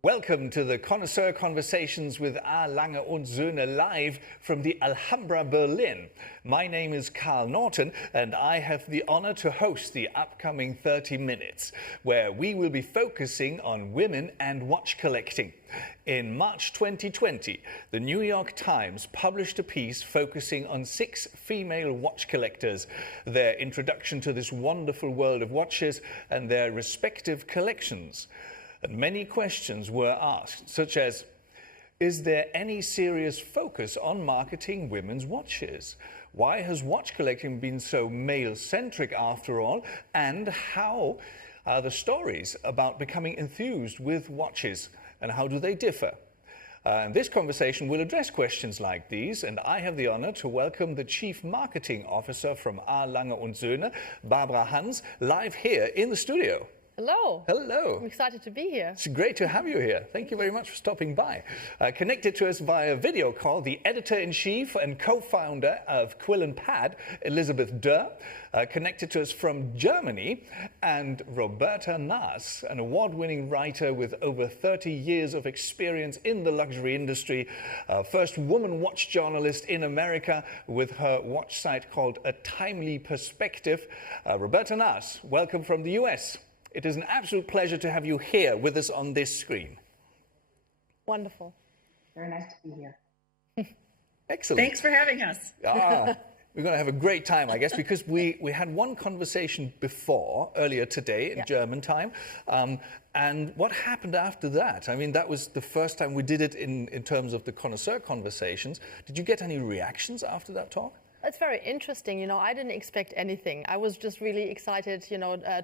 Welcome to the Connoisseur Conversations with a.lange and Söhne live from the Alhambra, Berlin. My name is Carl Norton and I have the honor to host the upcoming 30 minutes, where we will be focusing on women and watch collecting. In March 2020, the New York Times published a piece focusing on 6 female watch collectors, their introduction to this wonderful world of watches and their respective collections. And many questions were asked, such as, is there any serious focus on marketing women's watches? Why has watch collecting been so male-centric after all? And how are the stories about becoming enthused with watches, and how do they differ? And this conversation will address questions like these, and I have the honor to welcome the Chief Marketing Officer from a.lange and Söhne, Barbara Hans, live here in the studio. Hello. Hello. I'm excited to be here. It's great to have you here. Thank you very much for stopping by. Connected to us via video call, the editor-in-chief and co-founder of Quill & Pad, Elizabeth Doerr. Connected to us from Germany, and Roberta Naas, an award-winning writer with over 30 years of experience in the luxury industry. First woman watch journalist in America with her watch site called A Timely Perspective. Roberta Naas, welcome from the US. It is an absolute pleasure to have you here with us on this screen. Wonderful. Very nice to be here. Excellent. Thanks for having us. We're going to have a great time, I guess, because we had one conversation earlier today in German time. And what happened after that? I mean, that was the first time we did it in terms of the Connoisseur Conversations. Did you get any reactions after that talk? It's very interesting. You know, I didn't expect anything. I was just really excited,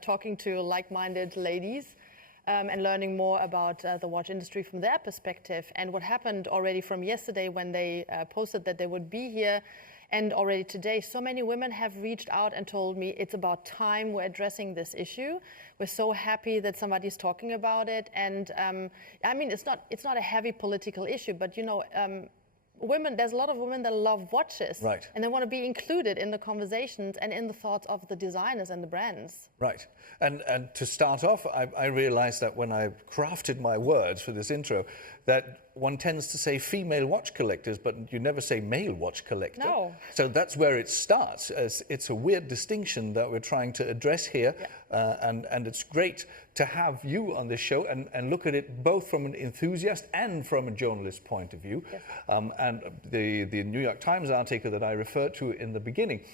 talking to like-minded ladies and learning more about the watch industry from their perspective. And what happened already from yesterday when they posted that they would be here, and already today, so many women have reached out and told me it's about time we're addressing this issue. We're so happy that somebody's talking about it. And I mean, it's not a heavy political issue, but women, there's a lot of women that love watches, right, and they want to be included in the conversations and in the thoughts of the designers and the brands. Right. And to start off, I realized that when I crafted my words for this intro, that one tends to say female watch collectors, but you never say male watch collector. No. So that's where it starts. It's a weird distinction that we're trying to address here. Yeah. And it's great to have you on this show and look at it both from an enthusiast and from a journalist point of view. Yes. And the New York Times article that I referred to in the beginning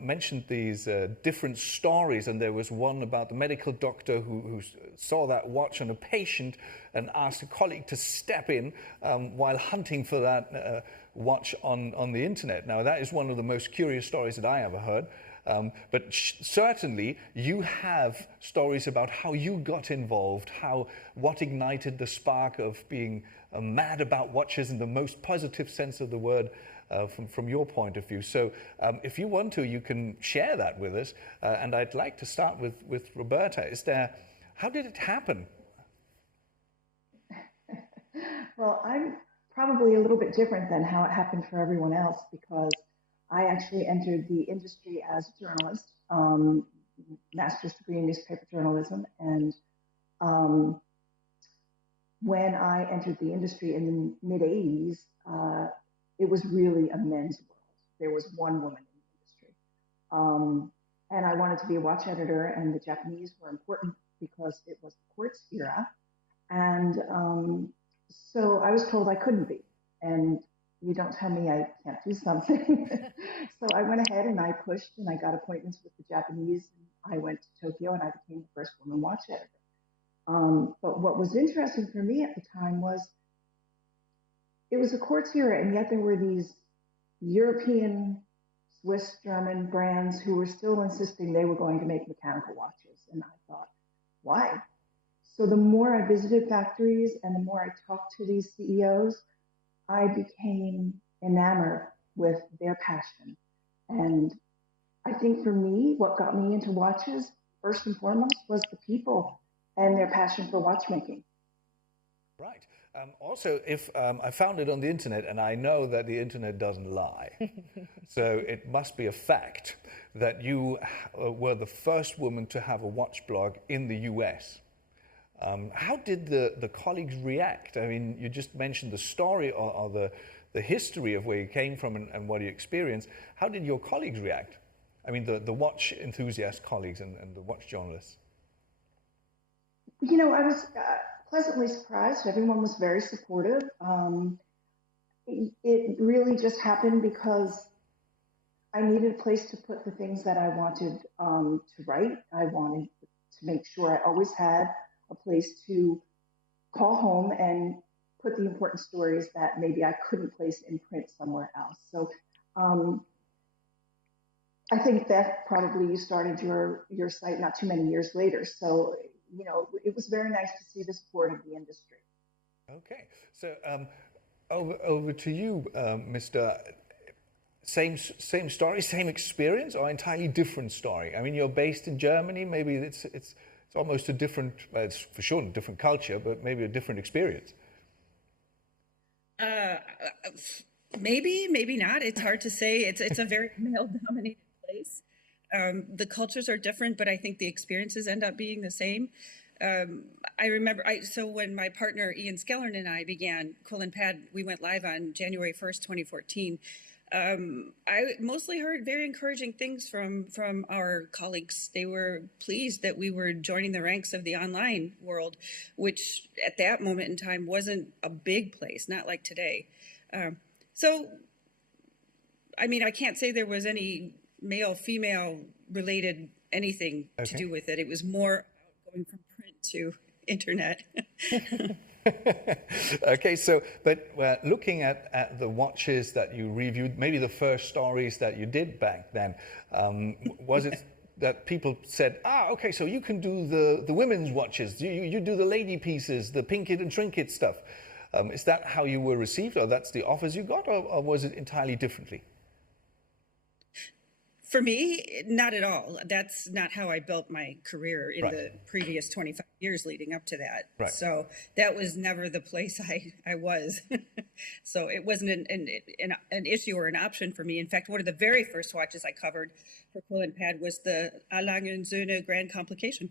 mentioned these different stories, and there was one about the medical doctor who saw that watch on a patient and asked a colleague to step in while hunting for that watch on the internet. Now, that is one of the most curious stories that I ever heard. But certainly you have stories about how you got involved, what ignited the spark of being mad about watches in the most positive sense of the word from your point of view. So if you want to, you can share that with us. And I'd like to start with Roberta. How did it happen? Well, I'm probably a little bit different than how it happened for everyone else, because I actually entered the industry as a journalist, master's degree in newspaper journalism. And when I entered the industry in the mid-'80s, it was really a men's world. There was one woman in the industry. And I wanted to be a watch editor, and the Japanese were important because it was the quartz era. And so I was told I couldn't be. And you don't tell me I can't do something. So I went ahead and I pushed, and I got appointments with the Japanese. And I went to Tokyo and I became the first woman watch editor. But what was interesting for me at the time was it was a quartz era, and yet there were these European Swiss German brands who were still insisting they were going to make mechanical watches. And I thought, why? So the more I visited factories and the more I talked to these CEOs, I became enamored with their passion. And I think for me, what got me into watches, first and foremost, was the people and their passion for watchmaking. Right. Also, if I found it on the internet, and I know that the internet doesn't lie, so it must be a fact that you were the first woman to have a watch blog in the US. How did the colleagues react? I mean, you just mentioned the story or the history of where you came from and what you experienced. How did your colleagues react? I mean, the watch enthusiast colleagues and the watch journalists. You know, I was pleasantly surprised. Everyone was very supportive. It really just happened because I needed a place to put the things that I wanted to write. I wanted to make sure I always had a place to call home and put the important stories that maybe I couldn't place in print somewhere else. So I think that probably you started your site not too many years later. So, you know, it was very nice to see the support of the industry. Okay, so over to you, Mr. Same story, same experience, or entirely different story? I mean, you're based in Germany. Maybe it's almost a different, well, it's for sure a different culture, but maybe a different experience. Maybe not. It's hard to say. It's a very male-dominated place. The cultures are different, but I think the experiences end up being the same. I remember, so when my partner Ian Skellern and I began Quill and Pad, we went live on January 1st, 2014. I mostly heard very encouraging things from our colleagues. They were pleased that we were joining the ranks of the online world, which at that moment in time wasn't a big place, not like today. So, I mean, I can't say there was any male-female related anything to do with it. It was more going from print to internet. Okay, so, but looking at the watches that you reviewed, maybe the first stories that you did back then, was it that people said, okay, so you can do the women's watches, you do the lady pieces, the pinket and trinket stuff. Is that how you were received, or that's the offers you got, or was it entirely differently? For me, not at all. That's not how I built my career in the previous 25 years leading up to that. Right. So that was never the place I was. So it wasn't an issue or an option for me. In fact, one of the very first watches I covered for Quill and Pad was the a.lange and Söhne Grand Complication.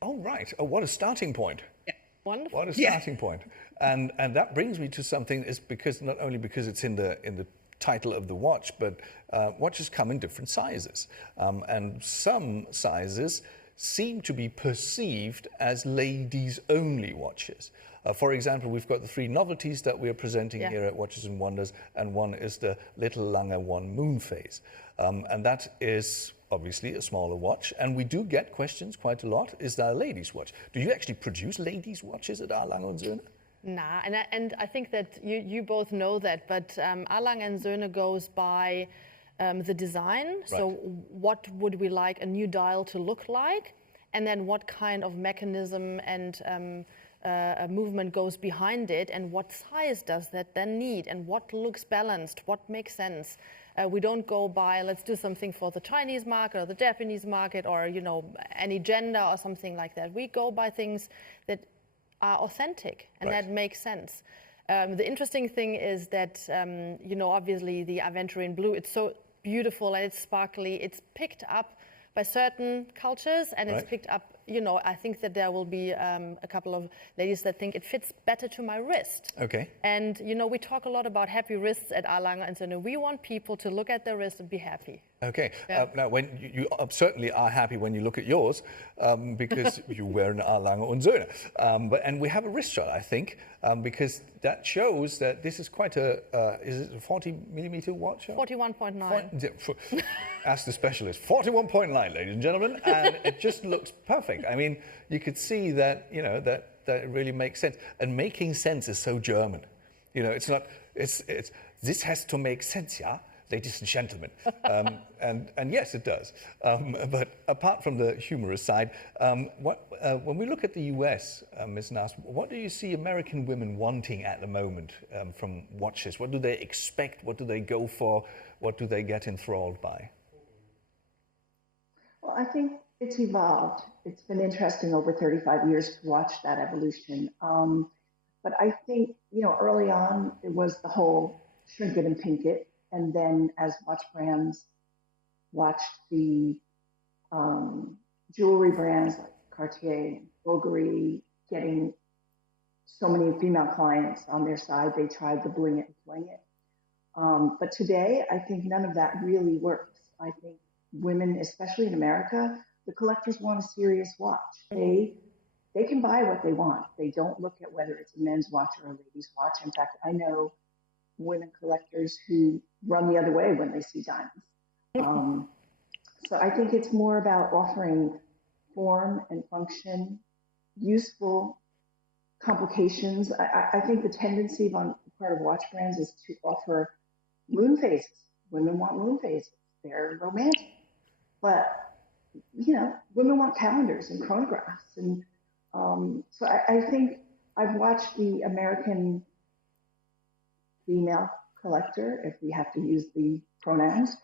Oh, right. Oh, what a starting point. Yeah. Wonderful. What a starting point. And that brings me to something, is because not only because it's in the title of the watch, but watches come in different sizes. And some sizes seem to be perceived as ladies-only watches. For example, we've got the 3 novelties that we are presenting here at Watches and Wonders, and one is the Little Lange One Moon Phase. And that is obviously a smaller watch, and we do get questions quite a lot. Is that a ladies' watch? Do you actually produce ladies' watches at a.lange & Söhne? Nah, and I think that you both know that, but a.lange & Söhne goes by the design. Right. So what would we like a new dial to look like? And then what kind of mechanism and movement goes behind it, and what size does that then need, and what looks balanced, what makes sense. We don't go by, let's do something for the Chinese market or the Japanese market, or, you know, any gender or something like that. We go by things that are authentic, and that makes sense. The interesting thing is that, you know, obviously the Aventurine Blue, it's so beautiful and it's sparkly. It's picked up by certain cultures, and it's picked up, you know, I think that there will be a couple of ladies that think it fits better to my wrist. Okay. And, you know, we talk a lot about happy wrists at a.lange & Söhne. We want people to look at their wrist and be happy. Okay. Yeah. Now, when you certainly are happy when you look at yours, because you wear an a.lange & Söhne. And we have a wrist shot, I think, because that shows that this is quite a, is it a 40 millimeter watch? 41.9. Ask the specialist. 41.9, ladies and gentlemen, and it just looks perfect. I mean, you could see that, you know, that it really makes sense. And making sense is so German. You know, it's not, it's this has to make sense, yeah? ladies and gentlemen. And yes, it does. But apart from the humorous side, when we look at the US, Ms. Naas, what do you see American women wanting at the moment from watches? What do they expect? What do they go for? What do they get enthralled by? Well, I think it's evolved. It's been interesting over 35 years to watch that evolution. But I think, early on, it was the whole shrink it and pink it. And then as watch brands watched the jewelry brands like Cartier, Bulgari getting so many female clients on their side, they tried to bling it and fling it. But today, I think none of that really works. I think women, especially in America, the collectors want a serious watch. They can buy what they want. They don't look at whether it's a men's watch or a ladies' watch. In fact, I know women collectors who run the other way when they see diamonds. So I think it's more about offering form and function, useful complications. I think the tendency on the part of watch brands is to offer moon phases. Women want moon phases. They're romantic. But, women want calendars and chronographs. And so I think I've watched the American female collector, if we have to use the pronouns,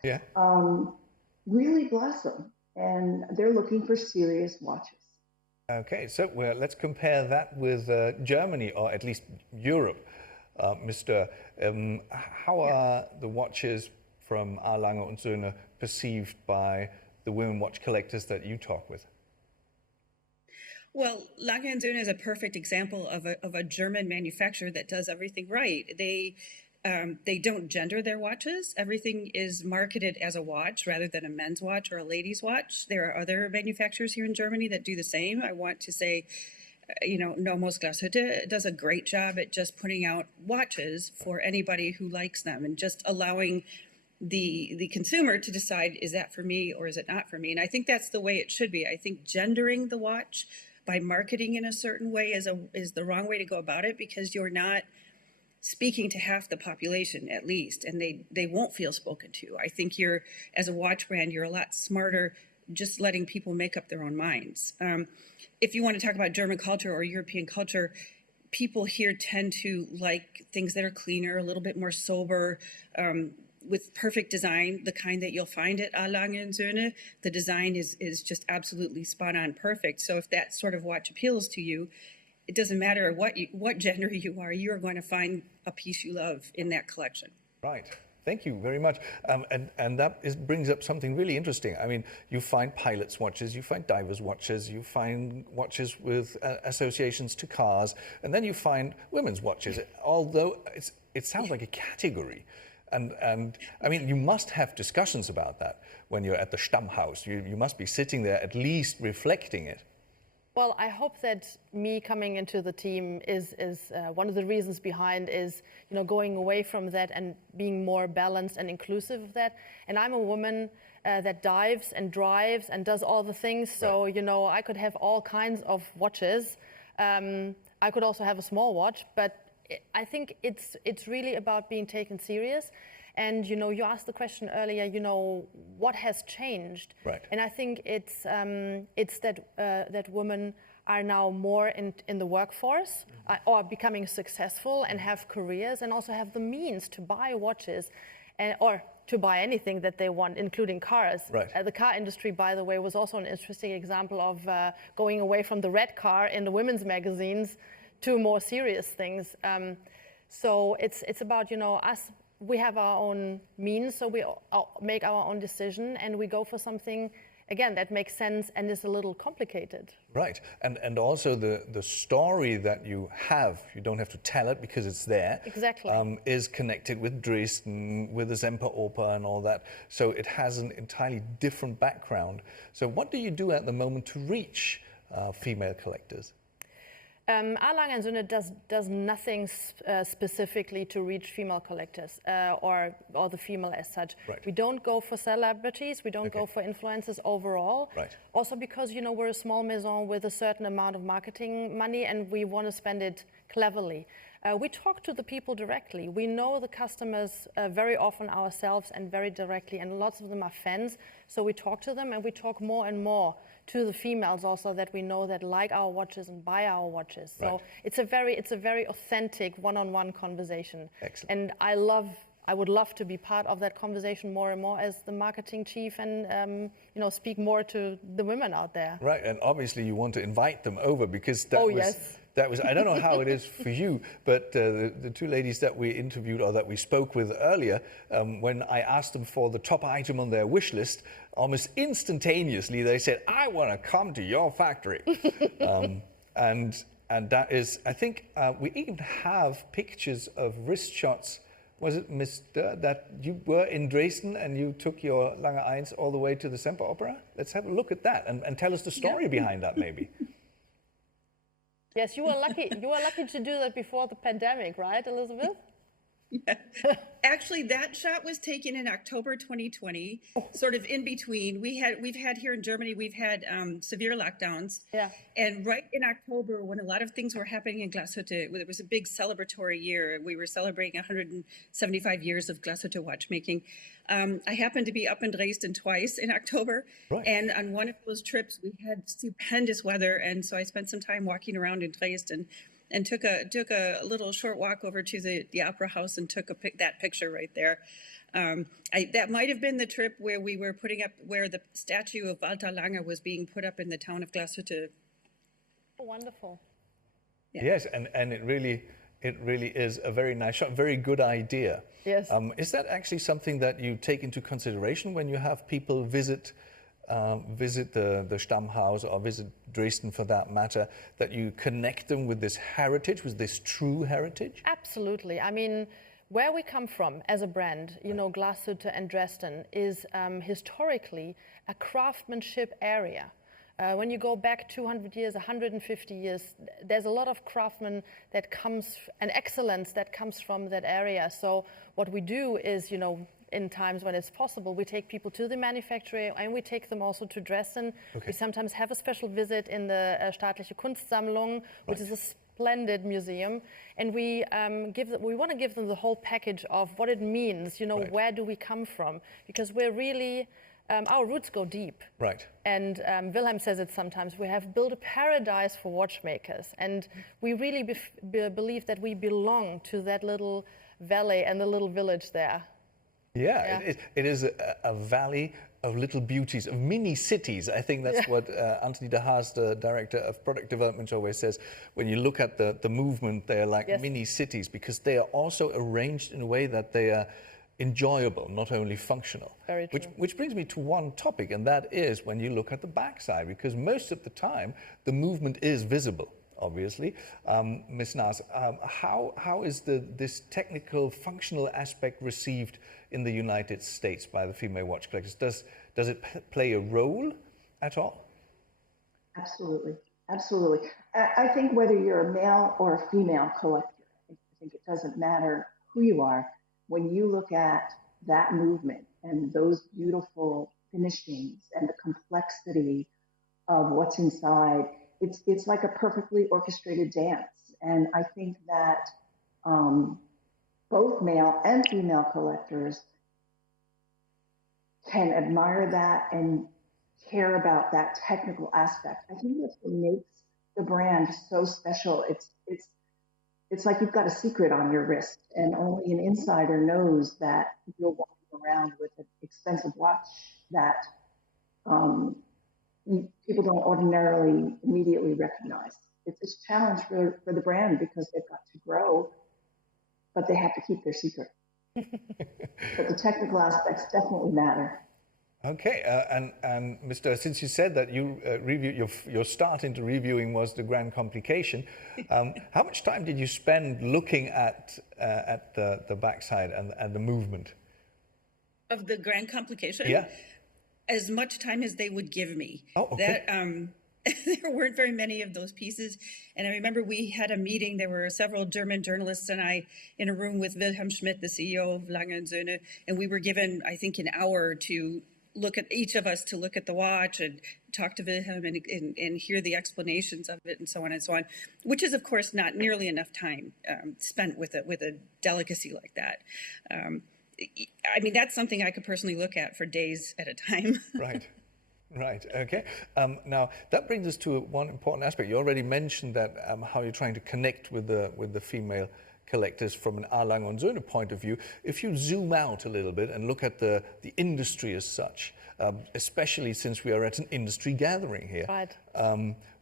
really blossom. And they're looking for serious watches. Okay, so let's compare that with Germany, or at least Europe. Mr. How are the watches from a.lange und Söhne perceived by the women watch collectors that you talk with? Well, Lange and Söhne is a perfect example of a German manufacturer that does everything right. They don't gender their watches. Everything is marketed as a watch rather than a men's watch or a ladies' watch. There are other manufacturers here in Germany that do the same. I want to say, Nomos Glashütte does a great job at just putting out watches for anybody who likes them and just allowing the consumer to decide, is that for me or is it not for me? And I think that's the way it should be. I think gendering the watch by marketing in a certain way is the wrong way to go about it, because you're not speaking to half the population at least, and they won't feel spoken to. I think as a watch brand, you're a lot smarter just letting people make up their own minds. If you want to talk about German culture or European culture, people here tend to like things that are cleaner, a little bit more sober, with perfect design, the kind that you'll find at a.lange and Söhne. The design is just absolutely spot on perfect. So if that sort of watch appeals to you, it doesn't matter what gender you are going to find a piece you love in that collection. Right. Thank you very much. And that brings up something really interesting. I mean, you find pilots' watches, you find divers' watches, you find watches with associations to cars, and then you find women's watches, although it sounds like a category. And I mean, you must have discussions about that when you're at the Stammhaus. You must be sitting there at least reflecting it. Well, I hope that me coming into the team is one of the reasons behind is, going away from that and being more balanced and inclusive of that. And I'm a woman that dives and drives and does all the things. So, I could have all kinds of watches. I could also have a small watch, but I think it's really about being taken serious. And, you asked the question earlier, what has changed? Right. And I think it's that women are now more in the workforce or becoming successful and have careers and also have the means to buy watches or to buy anything that they want, including cars. Right. The car industry, by the way, was also an interesting example of going away from the red car in the women's magazines to more serious things. So it's about, us. We have our own means, so we make our own decision, and we go for something, again, that makes sense and is a little complicated. Right, and also the story that you have, you don't have to tell it because it's there. Exactly. Is connected with Dresden, with the Semperoper and all that. So it has an entirely different background. So what do you do at the moment to reach female collectors? a.lange and Söhne does nothing specifically to reach female collectors or the female as such. Right. We don't go for celebrities, we don't go for influencers overall. Right. Also because, we're a small maison with a certain amount of marketing money and we want to spend it cleverly. we talk to the people directly. We know the customers very often ourselves and very directly, and lots of them are fans. So we talk to them, and we talk more and more to the females also that we know that like our watches and buy our watches. So Right. it's a very authentic one-on-one conversation. Excellent. And I would love to be part of that conversation more and more as the marketing chief, and speak more to the women out there. Right, and obviously you want to invite them over, because that Oh, was yes. that was, I don't know how it is for you, but the two ladies that we interviewed or that we spoke with earlier, when I asked them for the top item on their wish list, almost instantaneously they said, "I want to come to your factory." And that is, I think we even have pictures of wrist shots. Was it Miss Doerr, that you were in Dresden and you took your Lange 1 all the way to the Semper Opera? Let's have a look at that and tell us the story behind that, maybe. Yes, you were lucky. You were lucky to do that before the pandemic, right, Elizabeth? Yeah. Actually, that shot was taken in October 2020, sort of in between. We've had here in Germany, we've had severe lockdowns. Yeah. And right in October, when a lot of things were happening in Glashütte, it was a big celebratory year. We were celebrating 175 years of Glashütte watchmaking. I happened to be up in Dresden twice in October. Right. And on one of those trips, we had stupendous weather. And so I spent some time walking around in Dresden and took a little short walk over to the opera house and took that picture right there. That might have been the trip where we were where the statue of Walter Lange was being put up in the town of Glashütte. Oh, wonderful. Yeah. Yes, and it really is a very nice shot, very good idea. Yes. Is that actually something that you take into consideration when you have people visit the Stammhaus or visit Dresden for that matter, that you connect them with this heritage, with this true heritage? Absolutely. I mean, where we come from as a brand, Glashütte and Dresden is historically a craftsmanship area. When you go back 200 years, 150 years, there's a lot of craftsmen that and excellence that comes from that area. So what we do is, in times when it's possible, we take people to the manufacturer and we take them also to Dresden. Okay. We sometimes have a special visit in the Staatliche Kunstsammlung, which is a splendid museum. And we want to give them the whole package of what it means, Right. where do we come from? Because we're really, our roots go deep. Right. And Wilhelm says it sometimes, we have built a paradise for watchmakers. And we really believe that we belong to that little valley and the little village there. Yeah. It is a valley of little beauties, of mini cities. I think that's what Anthony de Haas, the director of product development, always says. When you look at the movement, they are like mini cities, because they are also arranged in a way that they are enjoyable, not only functional. Very true. Which brings me to one topic, and that is when you look at the backside, because most of the time the movement is visible. Obviously, Ms. Naas, how is this technical, functional aspect received in the United States by the female watch collectors? Does it play a role at all? Absolutely. Absolutely. I think whether you're a male or a female collector, I think it doesn't matter who you are. When you look at that movement and those beautiful finishings and the complexity of what's inside, it's like a perfectly orchestrated dance. And I think that both male and female collectors can admire that and care about that technical aspect. I think that's what makes the brand so special. It's like you've got a secret on your wrist, and only an insider knows that you're walking around with an expensive watch that people don't ordinarily immediately recognize. It's a challenge for the brand because they've got to grow, but they have to keep their secret. But the technical aspects definitely matter. Okay, and Mr. Since you said that you your start into reviewing was the Grand Complication, how much time did you spend looking at the backside and the movement Of the Grand Complication? Yeah, As much time as they would give me. Oh, okay. There weren't very many of those pieces. And I remember we had a meeting. There were several German journalists and I in a room with Wilhelm Schmidt, the CEO of Lange and Söhne. And we were given, I think, an hour to look at each of us to look at the watch and talk to him and hear the explanations of it and so on, which is, of course, not nearly enough time spent with a delicacy like that. I mean, that's something I could personally look at for days at a time. Right. Right. Okay. Now that brings us to one important aspect. You already mentioned that how you're trying to connect with the female collectors from an a.lange und Söhne point of view. If you zoom out a little bit and look at the industry as such, especially since we are at an industry gathering here, Right.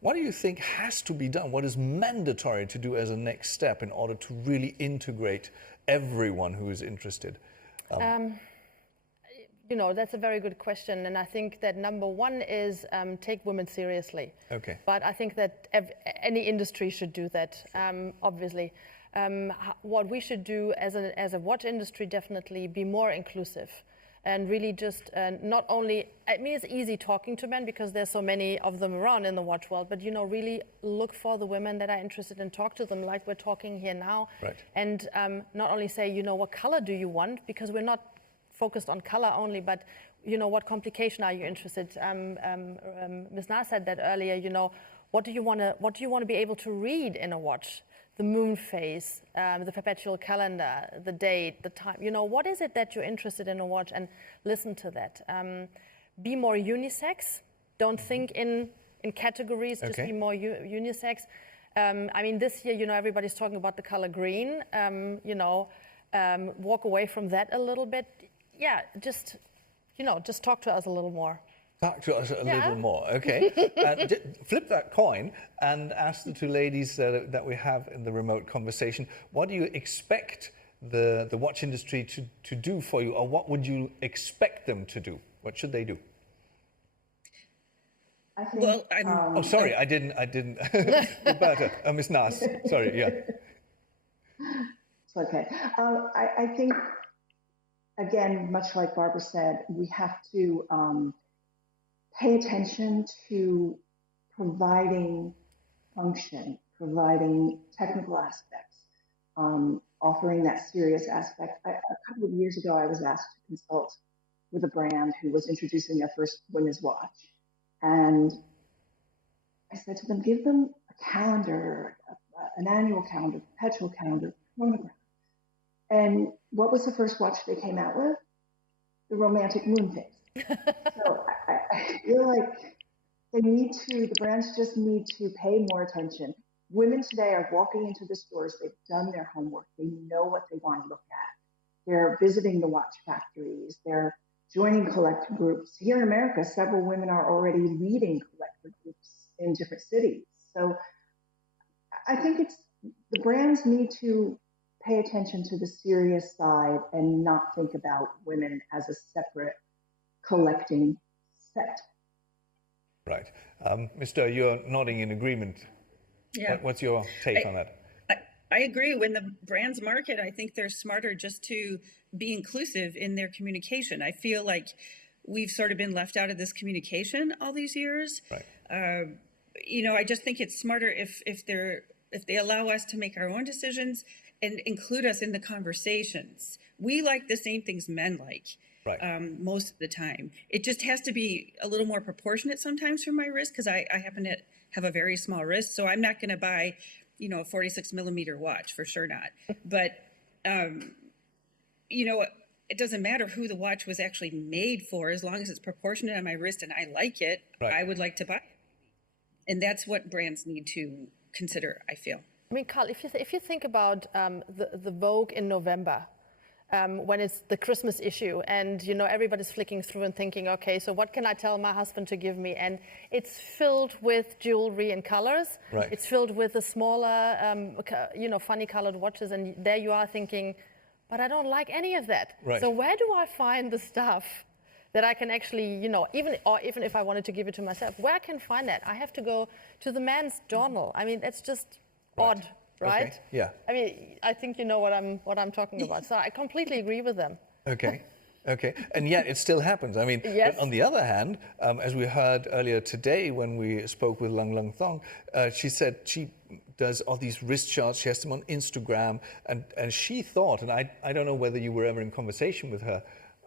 What do you think has to be done? What is mandatory to do as a next step in order to really integrate everyone who is interested? That's a very good question. And I think that number one is take women seriously. Okay. But I think that any industry should do that, obviously. What we should do as a watch industry, definitely be more inclusive. And really just not only, I mean, it's easy talking to men because there's so many of them around in the watch world, but, really look for the women that are interested and talk to them like we're talking here now. Right. And not only say, what color do you want? Because we're not focused on color only, but, what complication are you interested? Ms. Naas said that earlier, what do you want to be able to read in a watch? The moon phase, the perpetual calendar, the date, the time. What is it that you're interested in a watch, and listen to that. Be more unisex. Don't think in categories. Just be more unisex. I mean, this year, everybody's talking about the color green. Walk away from that a little bit. Yeah, just talk to us a little more. Talk to us a little more, okay. Flip that coin and ask the two ladies that we have in the remote conversation, what do you expect the watch industry to do for you, or what would you expect them to do? What should they do? I think, oh, sorry, I didn't. Roberta, Ms. Naas, sorry, yeah. It's okay. I think, again, much like Barbara said, we have to pay attention to providing function, providing technical aspects, offering that serious aspect. A couple of years ago, I was asked to consult with a brand who was introducing their first women's watch. And I said to them, give them a calendar, an annual calendar, perpetual calendar, chronograph. And what was the first watch they came out with? The romantic moon phase. So I feel like the brands just need to pay more attention. Women today are walking into the stores, they've done their homework, they know what they want to look at. They're visiting the watch factories, they're joining collector groups. Here in America, several women are already leading collector groups in different cities. So I think the brands need to pay attention to the serious side and not think about women as a separate collecting set. Right. Mr. You're nodding in agreement. Yeah. What's your take on that? I agree. When the brands market, I think they're smarter just to be inclusive in their communication. I feel like we've sort of been left out of this communication all these years. Right. I just think it's smarter if they allow us to make our own decisions and include us in the conversations. We like the same things men like. Right. Most of the time. It just has to be a little more proportionate sometimes for my wrist, because I happen to have a very small wrist, so I'm not going to buy, a 46 millimeter watch, for sure not. But, it doesn't matter who the watch was actually made for, as long as it's proportionate on my wrist and I like it, right. I would like to buy it. And that's what brands need to consider, I feel. I mean, Carl, if you think about the Vogue in November, when it's the Christmas issue and, everybody's flicking through and thinking, okay, so what can I tell my husband to give me? And it's filled with jewelry and colors. Right. It's filled with the smaller, funny colored watches. And there you are thinking, but I don't like any of that. Right. So where do I find the stuff that I can actually, even if I wanted to give it to myself, where I can find that? I have to go to the man's journal. I mean, that's just odd. Right? Okay. Yeah. I mean, I think you know what I'm talking about. So I completely agree with them. Okay. And yet it still happens. I mean, yes. On the other hand, as we heard earlier today when we spoke with Lang Lang Thong, she said she does all these wrist charts. She has them on Instagram, and she thought, and I don't know whether you were ever in conversation with her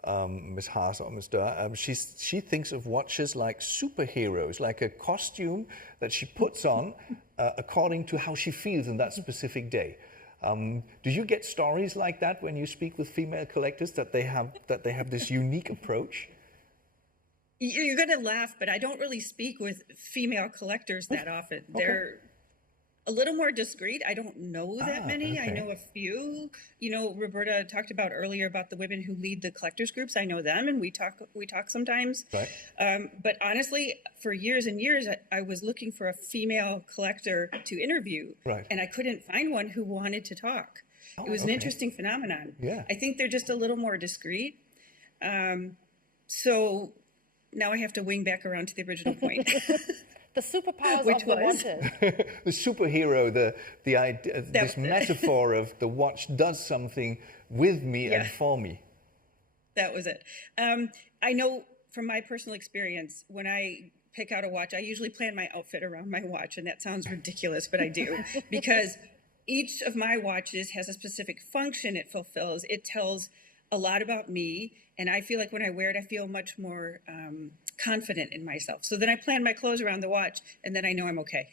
Ms. Haas or Ms. Doerr, she thinks of watches like superheroes, like a costume that she puts on according to how she feels in that specific day. Do you get stories like that when you speak with female collectors, that they have this unique approach? You're going to laugh, but I don't really speak with female collectors that often. Okay. They're a little more discreet. I don't know that many. Okay. I know a few. You know, Roberta talked about earlier about the women who lead the collectors groups. I know them, and we talk sometimes. Right. But honestly, for years and years, I was looking for a female collector to interview, Right. and I couldn't find one who wanted to talk. It was an okay. interesting phenomenon. Yeah. I think they're just a little more discreet. So now I have to wing back around to the original point. The superpowers Which of the was? watches. The superhero, the idea, this metaphor of the watch does something with me and for me. That was it. I know from my personal experience, when I pick out a watch, I usually plan my outfit around my watch, and that sounds ridiculous, but I do, because each of my watches has a specific function it fulfills. It tells a lot about me, and I feel like when I wear it, I feel much more confident in myself. So then I plan my clothes around the watch, and then I know I'm okay.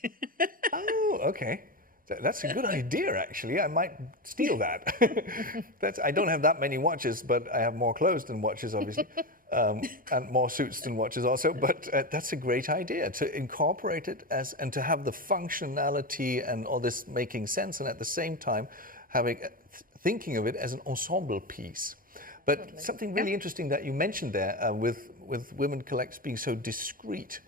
Oh, okay. That's a good idea, actually. I might steal that. I don't have that many watches, but I have more clothes than watches, obviously, and more suits than watches also. But that's a great idea, to incorporate it and to have the functionality and all this making sense, and at the same time thinking of it as an ensemble piece. But something really interesting that you mentioned there with women collectors being so discreet.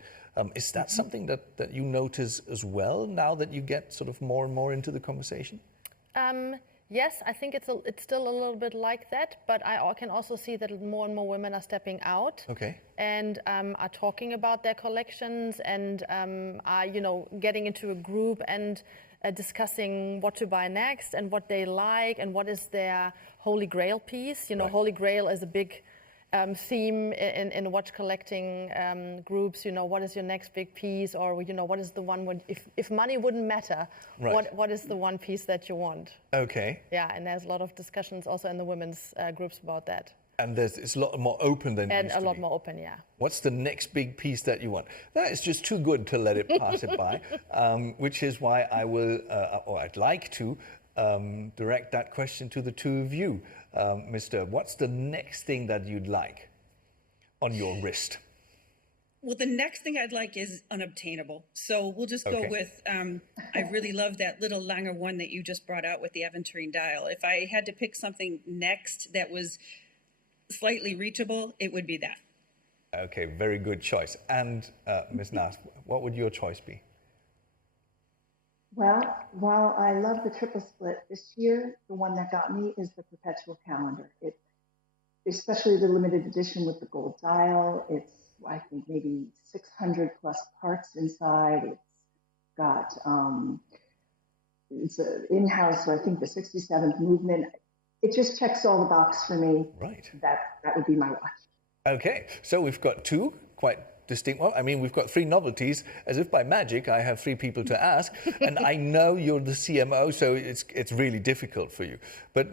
Is that something that you notice as well now that you get sort of more and more into the conversation? Yes, I think it's still a little bit like that, but I can also see that more and more women are stepping out and are talking about their collections and are getting into a group and discussing what to buy next and what they like and what is their holy grail piece. Holy grail is a big theme in watch collecting groups. What is your next big piece, or what is the one when if money wouldn't matter, what is the one piece that you want? Okay. Yeah, and there's a lot of discussions also in the women's groups about that. And it's a lot more open than it used to be. More open, yeah. What's the next big piece that you want? That is just too good to let it pass it by, which is why I will, or I'd like to, direct that question to the two of you. Mr. What's the next thing that you'd like on your wrist? Well, the next thing I'd like is unobtainable. So we'll just go with, I really love that little a.lange one that you just brought out with the aventurine dial. If I had to pick something next that was slightly reachable, it would be that. Okay, very good choice. And Ms. Naas, what would your choice be? Well, while I love the triple split, this year, the one that got me is the perpetual calendar. Especially the limited edition with the gold dial. It's, I think, maybe 600 plus parts inside. It's got, it's an in-house, so I think the 67th movement. It just checks all the boxes for me. Right. That would be my watch. Okay, so we've got two quite distinct. Well, I mean, we've got three novelties. As if by magic, I have three people to ask, and I know you're the CMO, so it's really difficult for you. But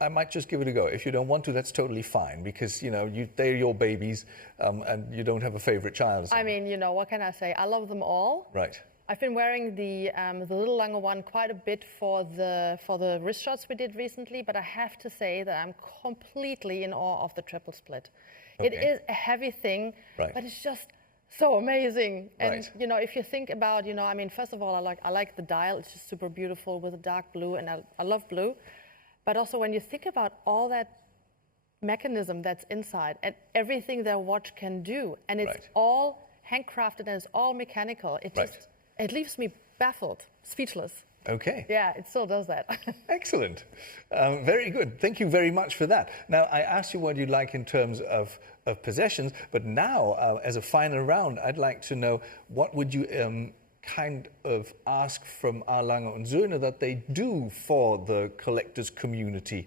I might just give it a go. If you don't want to, that's totally fine, because they're your babies, and you don't have a favorite child. I mean, what can I say? I love them all. Right. I've been wearing the little a.lange one quite a bit for the wrist shots we did recently, but I have to say that I'm completely in awe of the triple split. Okay. It is a heavy thing, right. but it's just so amazing. And right. If you think about, I mean, first of all, I like the dial. It's just super beautiful with a dark blue, and I love blue. But also when you think about all that mechanism that's inside and everything their watch can do, and it's right. all handcrafted and it's all mechanical, it just right. It leaves me baffled, speechless. Okay. Yeah, it still does that. Excellent. Very good. Thank you very much for that. Now, I asked you what you'd like in terms of possessions, but now, as a final round, I'd like to know what would you kind of ask from a.lange and Söhne that they do for the collectors community?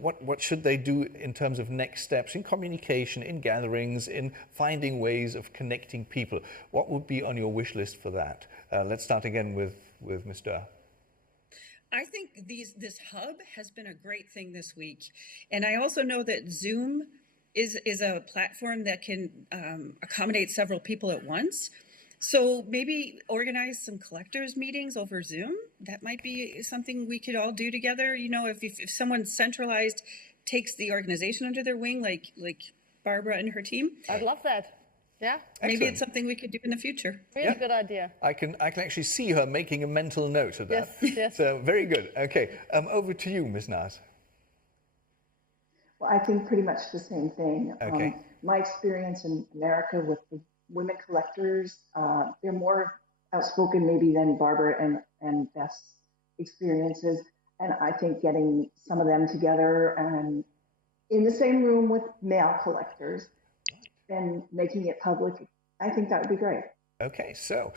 What should they do in terms of next steps in communication, in gatherings, in finding ways of connecting people? What would be on your wish list for that? Let's start again with Ms. Doerr. I think this hub has been a great thing this week. And I also know that Zoom is a platform that can accommodate several people at once. So maybe organize some collectors meetings over Zoom. That might be something we could all do together. You know, if someone centralized takes the organization under their wing, like Barbara and her team. I'd love that. Yeah. Excellent. Maybe it's something we could do in the future. Really good idea. I can actually see her making a mental note of that. Yes, yes. So very good. Okay, over to you, Ms. Naas. Well, I think pretty much the same thing. Okay. My experience in America with the women collectors, they're more outspoken maybe than Barbara and Beth's experiences. And I think getting some of them together and in the same room with male collectors and making it public, I think that would be great. Okay, so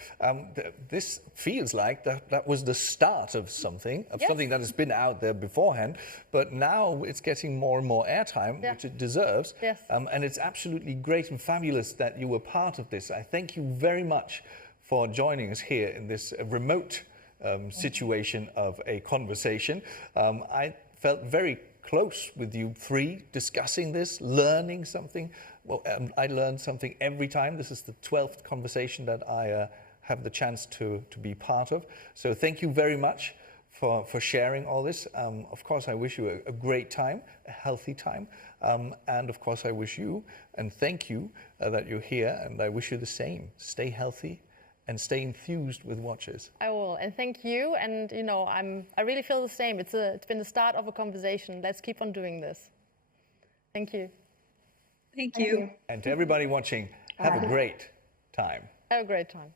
this feels like that was the start of something, something that has been out there beforehand, but now it's getting more and more airtime, which it deserves. Yes. And it's absolutely great and fabulous that you were part of this. I thank you very much for joining us here in this remote situation of a conversation. I felt very close with you three, discussing this, learning something. Well, I learn something every time. This is the 12th conversation that I have the chance to be part of. So thank you very much for sharing all this. Of course, I wish you a great time, a healthy time. And of course, I wish you and thank you that you're here. And I wish you the same. Stay healthy and stay enthused with watches. I will, and thank you. And you know, I really feel the same. It's been the start of a conversation. Let's keep on doing this. Thank you. Thank you. And to everybody watching, have a great time. Have a great time.